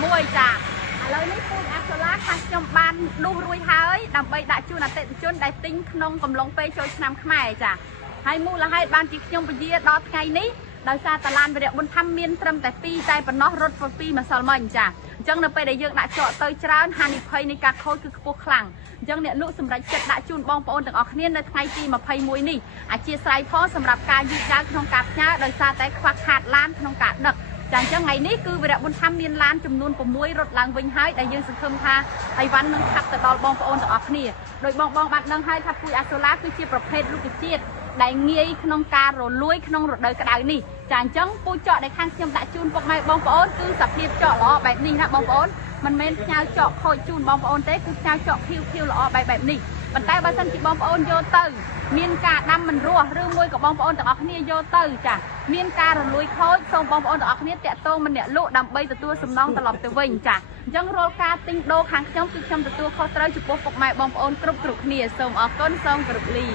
6ចាឥឡូវនេះពូជអាសូឡាខាងខ្ញុំបានដុសរួចហើយដើម្បីដាក់ជូនអតិថិជនដែលទិញក្នុងកំឡុងពេលចូលឆ្នាំខ្មែរចាហើយមូលហេតុបានជាខ្ញុំពជាដល់ថ្ងៃនេះដោយសារតាឡានវិរៈបុណ្យធម្មមានត្រឹមតែ2តែប៉ុណ្ណោះរត់2ម្សិលមិញចាអញ្ចឹងនៅពេលដែលយើងដាក់ចកទៅច្រើនហានិភ័យនៃការខូចគឺខ្ពស់ខ្លាំងអញ្ចឹងអ្នកលក់សម្រាប់ចិត្តដាក់ជូនបងប្អូនទាំងអស់គ្នានៅថ្ងៃទី21នេះអធិស្ឋានផងសម្រាប់ការយឺតយ៉ាវក្នុងការផ្ញើដោយសារតែខ្វះខាតឡានក្នុងការដឹកចាអញ្ចឹងថ្ងៃនេះគឺវិរៈបុណ្យធម្មមានឡានចំនួន6រត់ឡើងវិញហើយដែលយើងសង្ឃឹមថាអីវ៉ាន់នឹងខាប់ទៅដល់បងប្អូនទាំងអស់គ្នាដោយបងបានដឹងហើយថាពូជអាសូឡាគឺជាប្រភេទរុក្ខជាតិដែលងាយក្នុងការរលួយក្នុងរដូវក្តៅនេះចាអញ្ចឹងពូជចកដែលខាងខ្ញុំដាក់ជូនពុកម៉ែបងប្អូនគឺសភាពចកល្អបែបនេះណាបងប្អូនមិនមែនផ្ញើចកខូចជូនបងប្អូនទេគឺផ្ញើចកភៀវល្អបែបនេះប៉ុន្តែបើសិនជាបងប្អូនយកទៅមានការដាំមិនរស់ឬមួយក៏បងប្អូនទាំងអស់គ្នាយកទៅចាមានការរលួយខូចសូមបងប្អូនទាំងអស់គ្នាតាក់ទងម្នាក់លក់ដើម្បីទទួលសំណងត្រឡប់ទៅវិញចាអញ្ចឹងរាល់ការទិញដូរខាងខ្ញុំគឺខ្ញុំទទួលខុសត្រូវចំពោះពុកម៉ែបងប្អូនគ្រប់គ្នាសូមអរគុណសូមគោរពលា